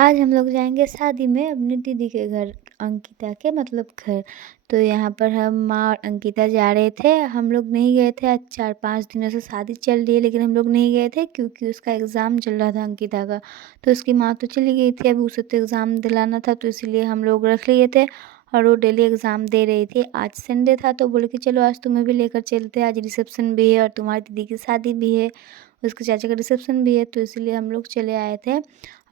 आज हम लोग जाएँगे शादी में अपनी दीदी के घर, अंकिता के मतलब घर। तो यहाँ पर हम माँ और अंकिता जा रहे थे। हम लोग नहीं गए थे, आज 4-5 दिनों से शादी चल रही है लेकिन हम लोग नहीं गए थे क्योंकि उसका एग्ज़ाम चल रहा था अंकिता का। तो उसकी माँ तो चली गई थी, अभी उसे तो एग्ज़ाम दिलाना था तो इसीलिए हम लोग रख लिए थे और वो डेली एग्ज़ाम दे रही थी। आज संडे था तो बोले कि चलो आज तुम्हें भी लेकर चलते हैं, आज रिसेप्शन भी है और तुम्हारी दीदी की शादी भी है, उसके चाचा का रिसेप्शन भी है तो इसीलिए हम लोग चले आए थे।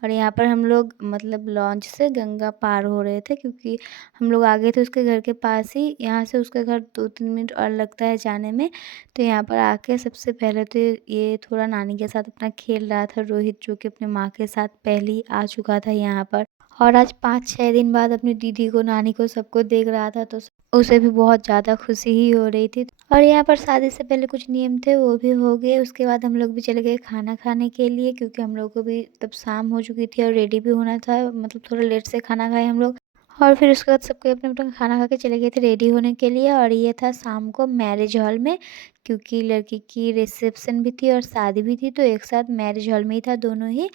और यहाँ पर हम लोग मतलब लॉन्च से गंगा पार हो रहे थे क्योंकि हम लोग आ गए थे उसके घर के पास ही। यहाँ से उसका घर 2-3 मिनट और लगता है जाने में। तो यहाँ पर आके सबसे पहले तो ये थोड़ा नानी के साथ अपना खेल रहा था रोहित, जो कि अपने माँ के साथ पहले ही आ चुका था यहाँ पर। और आज 5-6 दिन बाद अपनी दीदी को, नानी को, सबको देख रहा था तो उसे भी बहुत ज़्यादा खुशी ही हो रही थी। और यहाँ पर शादी से पहले कुछ नियम थे वो भी हो गए। उसके बाद हम लोग भी चले गए खाना खाने के लिए क्योंकि हम लोग को भी तब शाम हो चुकी थी और रेडी भी होना था, मतलब थोड़ा लेट से खाना खाए हम लोग। और फिर उसके बाद सबको अपना-अपना खाना खा के चले गए थे रेडी होने के लिए। और ये था शाम को मैरिज हॉल में क्योंकि लड़की की रिसेप्शन भी थी और शादी भी थी तो एक साथ मैरिज हॉल में ही था दोनों ही।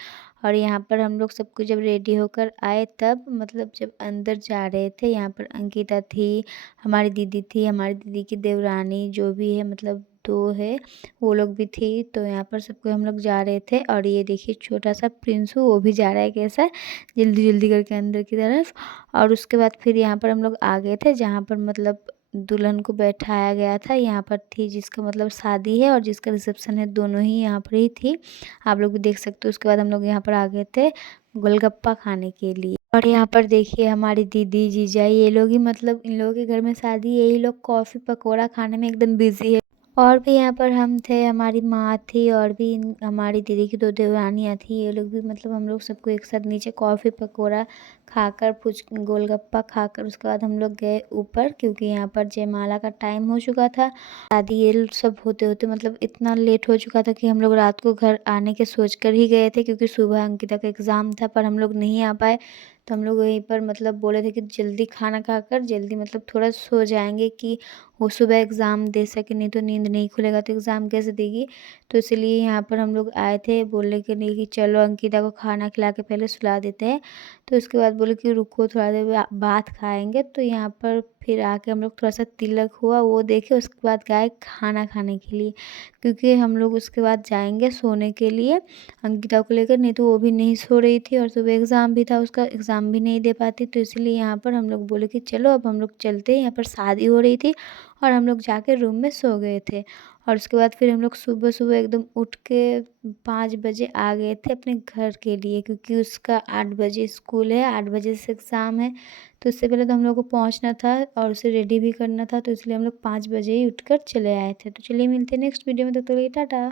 और यहाँ पर हम लोग सब कुछ जब रेडी होकर आए तब मतलब जब अंदर जा रहे थे, यहाँ पर अंकिता थी, हमारी दीदी थी, हमारी दीदी की देवरानी जो भी है मतलब 2 है, वो लोग भी थी। तो यहाँ पर सबको हम लोग जा रहे थे और ये देखिए छोटा-सा प्रिंसू वो भी जा रहा है कैसा जल्दी-जल्दी करके अंदर की तरफ। और उसके बाद फिर यहाँ पर हम लोग आ गए थे जहाँ पर मतलब दुल्हन को बैठाया गया था। यहाँ पर थी जिसका मतलब शादी है और जिसका रिसेप्शन है, दोनों ही यहाँ पर ही थी। आप लोग भी देख सकते हो। उसके बाद हम लोग यहाँ पर आ गए थे गोलगप्पा खाने के लिए। और यहाँ पर देखिए हमारी दीदी, जीजा ये लोग ही मतलब इन लोगों के घर में शादी है, यही लोग कॉफ़ी पकौड़ा खाने में एकदम बिज़ी है। और भी यहाँ पर हम थे, हमारी माँ थी और भी हमारी दीदी की 2 देवरानियाँ थी, ये लोग भी मतलब हम लोग सबको एक साथ नीचे कॉफ़ी पकौड़ा खाकर गोलगप्पा खाकर उसके बाद हम लोग गए ऊपर क्योंकि यहाँ पर जयमाला का टाइम हो चुका था। शादी ये सब होते-होते मतलब इतना लेट हो चुका था कि हम लोग रात को घर आने के सोच कर ही गए थे क्योंकि सुबह अंकिता का एग्ज़ाम था पर हम लोग नहीं आ पाए। तो हम लोग वहीं पर मतलब बोले थे कि जल्दी खाना खाकर जल्दी मतलब थोड़ा सो जाएँगे कि वो सुबह एग्ज़ाम दे सके, नहीं तो नींद नहीं खुलेगा तो एग्ज़ाम कैसे देगी। तो इसलिए यहाँ पर हम लोग आए थे बोलने के लिए कि चलो अंकिता को खाना खिला के पहले सुला देते हैं। तो उसके बाद बोले कि रुको थोड़ा देर बाद खाएँगे। तो यहाँ पर फिर आके हम लोग थोड़ा-सा तिलक हुआ वो देखे, उसके बाद गए खाना खाने के लिए क्योंकि हम लोग उसके बाद जाएँगे सोने के लिए अंकिता को लेकर, नहीं तो वो भी नहीं सो रही थी और सुबह एग्ज़ाम भी था उसका, एग्ज़ाम भी नहीं दे पाती। तो इसलिए यहाँ पर हम लोग बोले कि चलो अब हम लोग चलते हैं, यहाँ पर शादी हो रही थी और हम लोग जाके रूम में सो गए थे। और उसके बाद फिर हम लोग सुबह-सुबह एकदम उठ के 5 बजे आ गए थे अपने घर के लिए क्योंकि उसका 8 बजे स्कूल है, 8 बजे से एग्ज़ाम है। तो उससे पहले तो हम लोग को पहुँचना था और उसे रेडी भी करना था तो इसलिए हम लोग 5 बजे ही उठकर चले आए थे। तो चलिए मिलते हैं नेक्स्ट वीडियो में, तब तक के लिए टाटा।